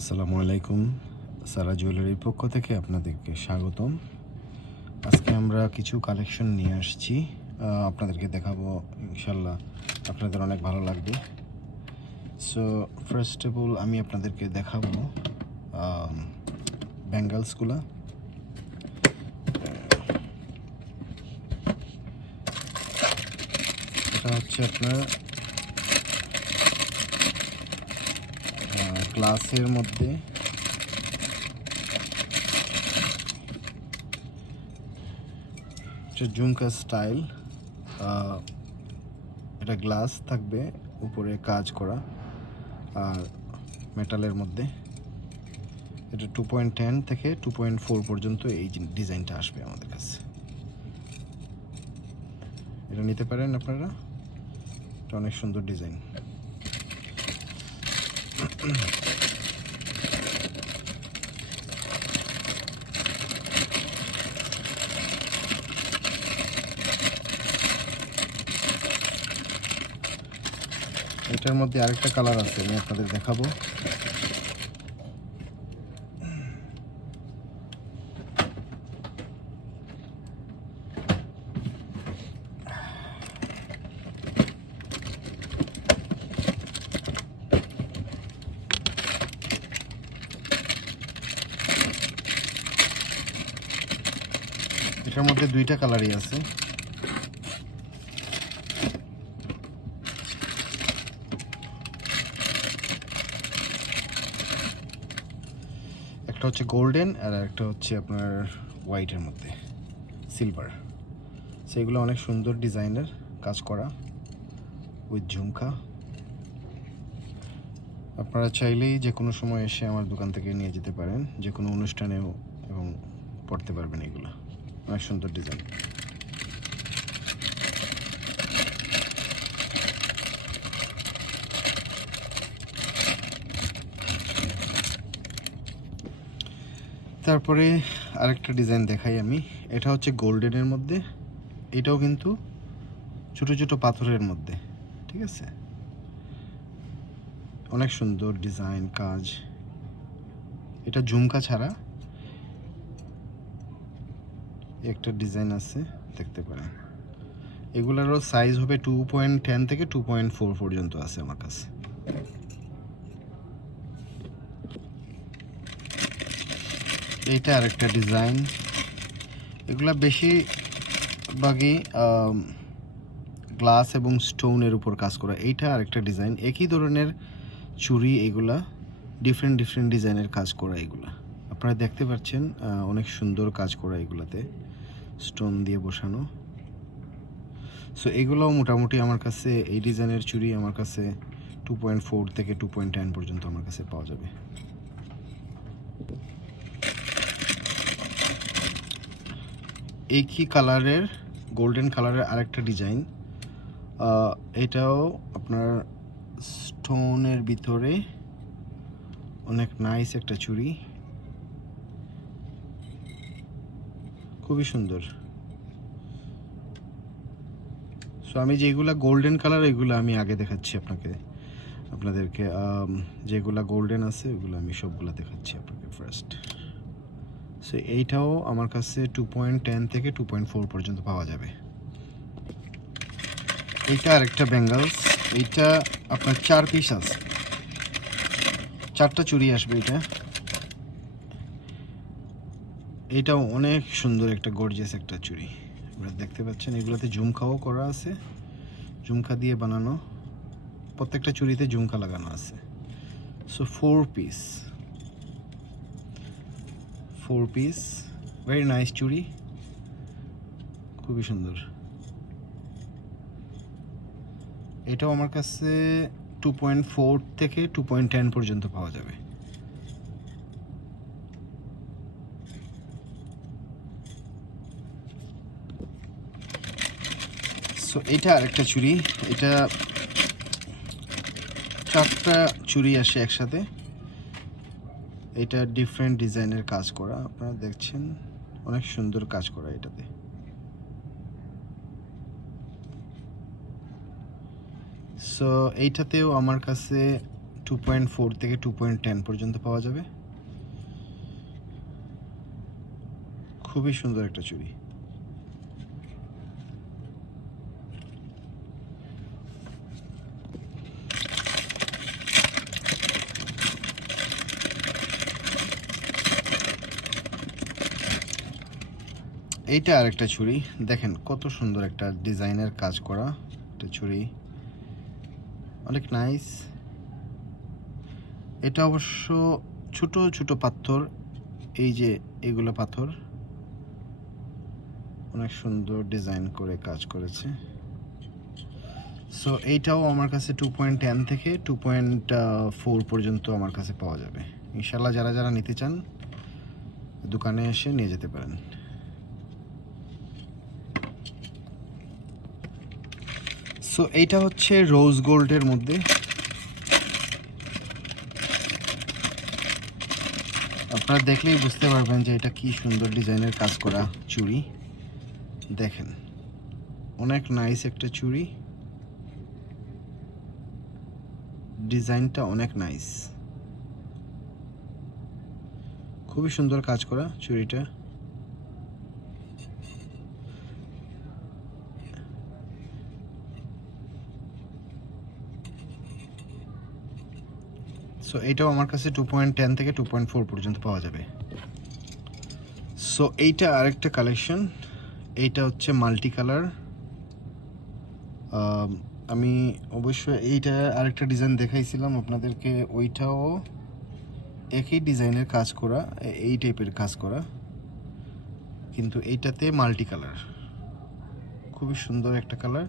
আসসালামু আলাইকুম। সারা জুয়েলারির পক্ষ থেকে আপনাদেরকে স্বাগতম। আজকে আমরা কিছু কালেকশন নিয়ে আসছি, আপনাদেরকে দেখাবো। ইনশাল্লাহ আপনাদের অনেক ভালো লাগবে। সো ফার্স্ট অফ অল আমি আপনাদেরকে দেখাবো ব্যাঙ্গলসগুলো। এটা হচ্ছে আপনার গ্লাসের মধ্যে ঝুমকা স্টাইল। এটা গ্লাস থাকবে, উপরে কাজ করা, আর মেটালের মধ্যে। এটা 2.10 থেকে 2.4 পর্যন্ত এই ডিজাইনটা আসবে আমাদের কাছে। এটা নিতে পারেন আপনারা, এটা অনেক সুন্দর ডিজাইন। এটার মধ্যে আরেকটা কালার আছে, আমি আপনাদের দেখাবো। এটার মধ্যে দুইটা কালারই আছে। একটা হচ্ছে গোল্ডেন আর একটা হচ্ছে আপনার হোয়াইটের মধ্যে সিলভার। সেগুলো অনেক সুন্দর ডিজাইনের কাজ করা উইথ ঝুমকা। আপনারা চাইলেই যে কোনো সময় এসে আমার দোকান থেকে নিয়ে যেতে পারেন, যে কোনো অনুষ্ঠানেও, এবং পড়তে পারবেন। এগুলো অনেক সুন্দর ডিজাইন। তারপরে আরেকটা ডিজাইন দেখাই আমি। এটা হচ্ছে গোল্ডেনের মধ্যে, এটাও কিন্তু ছোট ছোট পাথরের মধ্যে, ঠিক আছে। অনেক সুন্দর ডিজাইন কাজ। এটা ঝুমকা ছাড়া একটা ডিজাইন আছে, দেখতে পারেন। এগুলারও সাইজ হবে 2.10 থেকে 2.4 পর্যন্ত আছে আমার কাছে। এইটা আরেকটা ডিজাইন। এগুলা বেশিরভাগই গ্লাস এবং স্টোনের উপর কাজ করা। এইটা আরেকটা ডিজাইন, একই ধরনের চুড়ি। এগুলা ডিফারেন্ট ডিজাইনের কাজ করা। এগুলা আপনারা দেখতে পাচ্ছেন, অনেক সুন্দর কাজ করা এগুলাতে, স্টোন দিয়ে বসানো। সো এগুলোও মোটামুটি আমার কাছে, এই ডিজাইনের চুড়ি আমার কাছে 2.4 থেকে 2.10 পর্যন্ত আমার কাছে পাওয়া যাবে। একই কালারের গোল্ডেন কালারের আরেকটা ডিজাইন। এটাও আপনার স্টোনের ভিতরে অনেক নাইস একটা চুড়ি, খুবই সুন্দর। সো আমি যেগুলা গোল্ডেন কালার, এগুলো আমি আগে দেখাচ্ছি আপনাদেরকে। যেগুলা গোল্ডেন আছে ওগুলো আমি সবগুলা দেখাচ্ছি আপনাকে ফার্স্ট। সো এইটাও আমার কাছে 2.10 থেকে 2.4 পর্যন্ত পাওয়া যাবে। এইটা আরেকটা ব্যাঙ্গলস। এইটা আপনার 4 পিস আছে, 4টা চুড়ি আসবে। এইটাও অনেক সুন্দর একটা গর্জিয়াস একটা চুড়ি, আপনারা দেখতে পাচ্ছেন। এগুলোতে ঝুমকাও করা আছে, ঝুমকা দিয়ে বানানো। প্রত্যেকটা চুড়িতে ঝুমকা লাগানো আছে। সো 4 পিস ভেরি নাইস চুড়ি, খুবই সুন্দর। এটাও আমার কাছে 2.4 থেকে 2.10 পর্যন্ত পাওয়া যাবে। সো এটা আরেকটা চুড়ি। এটা 4টা চুড়ি আসে একসাথে। এটা ডিফারেন্ট ডিজাইনের কাজ করা, আপনারা দেখছেন, অনেক সুন্দর কাজ করা এটাতে। সো এইটাতেও আমার কাছে 2.4 থেকে 2.10 পর্যন্ত পাওয়া যাবে। খুবই সুন্দর একটা চুড়ি। এইটা আরেকটা চুড়ি, দেখেন কত সুন্দর একটা ডিজাইনের কাজ করা একটা চুড়ি, অনেক নাইস। এটা অবশ্য ছোট ছোট পাথর, এই যে এগুলো পাথর অনেক সুন্দর ডিজাইন করে কাজ করেছে। সো এইটাও আমার কাছে 2.10 থেকে 2.4 পর্যন্ত আমার কাছে পাওয়া যাবে। ইনশাল্লাহ যারা যারা নিতে চান দোকানে এসে নিয়ে যেতে পারেন। সো এইটা হচ্ছে রোজ গোল্ডের মধ্যে। আপনারা দেখলেই বুঝতে পারবেন যে এটা কি সুন্দর ডিজাইনের কাজ করা চুড়ি। দেখেন অনেক নাইস একটা চুড়ি, ডিজাইনটা অনেক নাইস, খুবই সুন্দর কাজ করা চুড়িটা। সো এইটাও আমার কাছে 2.10 থেকে 2.4 পর্যন্ত পাওয়া যাবে। সো এইটা আরেকটা কালেকশন, এইটা হচ্ছে মাল্টি কালার। আমি অবশ্যই এইটা আরেকটা ডিজাইন দেখাইছিলাম আপনাদেরকে, ওইটাও একই ডিজাইনের কাজ করা, এই টাইপের কাজ করা, কিন্তু এইটাতে মাল্টি কালার, খুবই সুন্দর একটা কালার।